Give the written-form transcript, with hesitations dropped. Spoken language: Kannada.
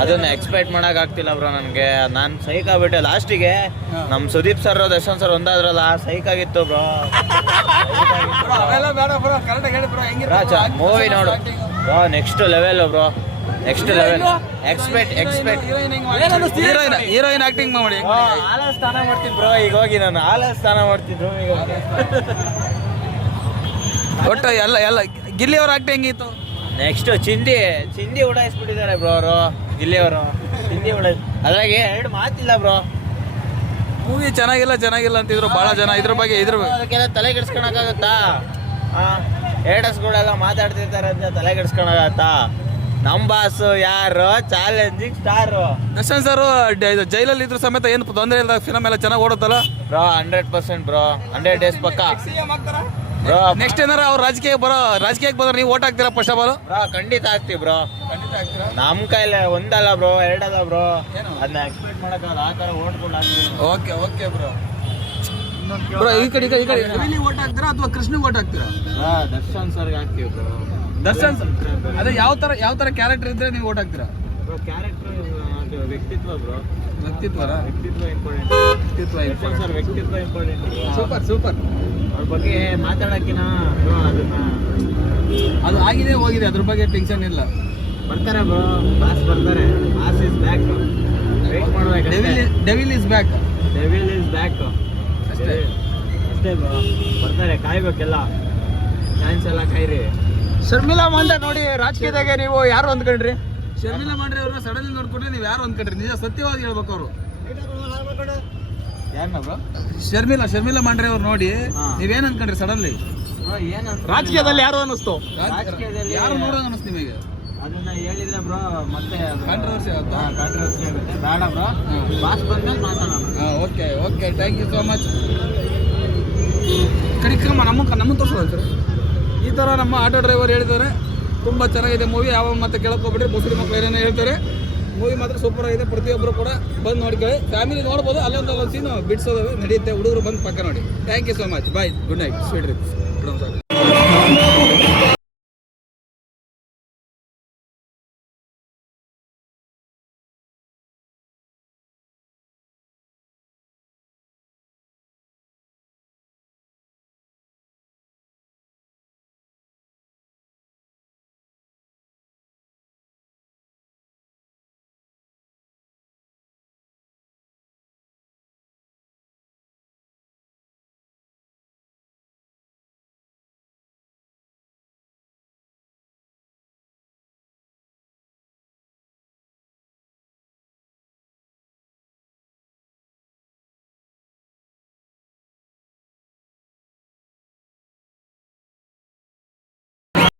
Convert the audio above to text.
ಅದನ್ನ ಎಕ್ಸ್ಪೆಕ್ಟ್ ಮಾಡಕ್ ಆಗ್ತಿಲ್ಲ ಬ್ರೋ ನನಗೆ. ನಾನು ಸೈಕ್ ಆಗ್ಬಿಟ್ಟೆ ಲಾಸ್ಟಿಗೆ. ನಮ್ ಸುದೀಪ್ ಸರ್ ದರ್ಶನ್ ಸರ್ ಒಂದಾದ್ರಲ್ಲ ಸೈಕ್ ಆಗಿತ್ತು ಬ್ರೋ. ಮೂವಿ ನೋಡು bro, next level bro, next level. Expect heroine acting ಮಾಡಿ ಹಾಲ ಸ್ನಾನ ಮಾಡ್ತೀನಿ ಬ್ರೋ. ಈಗ ಹೋಗಿ ನಾನು ಹಾಲ ಸ್ನಾನ ಮಾಡ್ತಿದ್ರು ಈಗ. ಒಟ್ಟು ಎಲ್ಲ ಗಿಲ್ಲಿ ಅವ್ರ ಆಕ್ಟಿಂಗ್ ಹೆಂಗಿತ್ತು? ನೆಕ್ಸ್ಟ್ ಚಿಂದಿ ಉಡಾಯಿಸ್ಬಿಟ್ಟಿದ್ದಾರೆ ಬ್ರೋ ಅವರು, ಗಿಲ್ಲಿ ಅವರು. ಚಿಂದಿ ಅದ್ರಾಗೆ 2 ಮಾತಿಲ್ಲ ಬ್ರೋ. ಮೂವಿ ಚೆನ್ನಾಗಿಲ್ಲ ಅಂತಿದ್ರು ಬಹಳ ಜನ. ಇದ್ರ ಬಗ್ಗೆ ಅದಕ್ಕೆಲ್ಲ ತಲೆ ಕೆಡ್ಸ್ಕೊಳಕಾಗತ್ತಾ? ಏಡಸ್ಗಳೆಲ್ಲ ಮಾತಾಡ್ತಿರ್ತಾರೆ ಅಂತ ತಲೆ ಕೆಡ್ಸ್ಕೊಳಕಾಗತ್ತಾ? ನಮ್ ಬಾಸ್ ಯಾರು? Challenging star Darshan sir. ಜೈಲಲ್ಲಿ ಇದ್ರು ಸಮೇತ ಏನು ತೊಂದರೆ ಇಲ್ಲ, ಫಿಲಮ್ ಎಲ್ಲ ಚೆನ್ನಾಗಿ ಓಡುತ್ತಲ್ಲ ಬ್ರೋ. 100% ಬ್ರೋ, 100 days ಪಕ್ಕ ಬ್ರೋ. ನೆಕ್ಸ್ಟ್ ಏನಾರ ಅವ್ರು ರಾಜಕೀಯಕ್ಕೆ ಬಂದ್ರೆ ನೀವು ಓಟ್ ಹಾಕ್ತೀರಾ ಫಸ್ಟ್ ಆಫ್ ಆಲ್? ಬ್ರೋ ಖಂಡಿತ ಆಗ್ತೀವಿ ಬ್ರೋ. ನಮ್ ಕೈಲಿ ಒಂದಲ್ಲ ಬ್ರೋ, 2 ಅಲ್ಲ ಬ್ರೋ. ಅದನ್ನ ಎಕ್ಸ್ಪೆಕ್ಟ್ ಮಾಡಕ್ಕಾಗಲ್ಲ, ಆ ತರ ಓಟ್ಗಳು ಹಾಕ್ತೀವಿ. Okay bro. ಈ ಕಡೆ ಓಟ್ ಹಾಕ್ತೀರಾ ಅಥವಾ ಕೃಷ್ಣಗ್ ಓಟ್ ಹಾಕ್ತೀರಾ? ದರ್ಶನ್ ಸರ್ಗೆ ಹಾಕ್ತೀವಿ ಬ್ರೋ. ದರ್ಶನ್ ಅದೇ ಯಾವ ತರ ಕ್ಯಾರೆಕ್ಟರ್ ಇದ್ರೆ ನೀವು ಓಟ್ ಹಾಕ್ತೀರಾ? ಬ್ರೋ ಕ್ಯಾರೆಕ್ಟರ್ ವ್ಯಕ್ತಿತ್ವ ಬ್ರೋ. ವ್ಯಕ್ತಿತ್ವ ಇಂಪಾರ್ಟೆಂಟ್. ದರ್ಶನ್ ಸರ್ ವ್ಯಕ್ತಿತ್ವ ಇಂಪಾರ್ಟೆಂಟ್. ಸೂಪರ್. ಅವ್ರ ಬಗ್ಗೆ ಮಾತಾಡಕ್ಕಿನ ಬ್ರೋ ಅದನ್ನ ಅದು ಆಗಿದೆ ಹೋಗಿದೆ, ಅದ್ರ ಬಗ್ಗೆ ಟೆನ್ಷನ್ ಇಲ್ಲ. ಬರ್ತಾರೆ ಬ್ರೋ, ಬಾಸ್ ಬರ್ತಾರೆ. Boss is back. ವೇಟ್ ಮಾಡ್ಬೇಕು. ಡೆವಿಲ್ ಇಸ್ ಬ್ಯಾಕ್ ಅಷ್ಟೇ ಬ್ರೋ. ಬರ್ತಾರೆ, ಕಾಯ್ಬೇಕೆಲ್ಲ. ಚಾನ್ಸ್ ಎಲ್ಲ ಕಾಯ್ರಿ. ಶರ್ಮಿಳಾ ಮಂಡ್ರೆ ನೋಡಿ, ರಾಜಕೀಯದಾಗೆ ನೀವು ಯಾರು ಅಂದ್ಕೊಂಡ್ರಿ? ಶರ್ಮಿಳಾ ಮಂಡ್ರೆ ಅವ್ರನ್ನ ಸಡನ್ಲಿ ನೋಡ್ಕೊಂಡ್ರೆ ನೀವು ಯಾರು ಅಂದ್ಕೊಂಡ್ರಿ? ನಿಜ ಸತ್ಯವಾಗಿ ಹೇಳ್ಬೇಕು. ಅವರು ಯಾರನ್ನ ಬ್ರೋ? ಶರ್ಮಿಳಾ ಮಂಡ್ರೆ ಅವ್ರು ನೋಡಿ ನೀವೇನ್ ಅನ್ಕೊಂಡ್ರಿ ಸಡನ್ಲಿ? ರಾಜಕೀಯದಲ್ಲಿ ಯಾರು ಅನ್ನಿಸ್ತು? ಯಾರು ನೋಡೋಂಗ ಅನ್ನಿಸ್ತು ನಿಮಗೆ? ಅದನ್ನ ಹೇಳಿದ್ರೆ ಬ್ರೋ ಮತ್ತೆ ಕಾಂಟ್ರವರ್ಸಿ ಆಗುತ್ತೆ. ಬೇಡ ಬ್ರೋ, ಬಾಸ್ ಬಂದ್ಮೇಲೆ ಮಾತಾಡೋಣ. Okay thank you so much. ಕಡಿಕಮ್ಮ ನಮ್ಮ ತೋರಿಸೋದು ಸರ್. ಈ ಥರ ನಮ್ಮ ಆಟೋ ಡ್ರೈವರ್ ಹೇಳಿದ್ದಾರೆ ತುಂಬ ಚೆನ್ನಾಗಿದೆ ಮೂವಿ. ಯಾವ ಮತ್ತೆ ಕೇಳಕ್ಕೋಗ್ಬಿಟ್ರೆ ಮುಸ್ಲಿಂ ಮಕ್ಕಳು ಏನೇನೋ ಹೇಳ್ತಾರೆ. ಮೂವಿ ಮಾತ್ರ ಸೂಪರ್ ಆಗಿದೆ. ಪ್ರತಿಯೊಬ್ಬರು ಕೂಡ ಬಂದು ನೋಡ್ಕೊಳ್ಳಿ. ಫ್ಯಾಮಿಲಿ ನೋಡ್ಬೋದು. ಅಲ್ಲೊಂದು ಸೀನು ಬಿಡ್ಸೋದು ನಡೆಯುತ್ತೆ. ಹುಡುಗರು ಬಂದು ಪಕ್ಕ ನೋಡಿ. Thank you so much. Bye, good night, sweet dreams.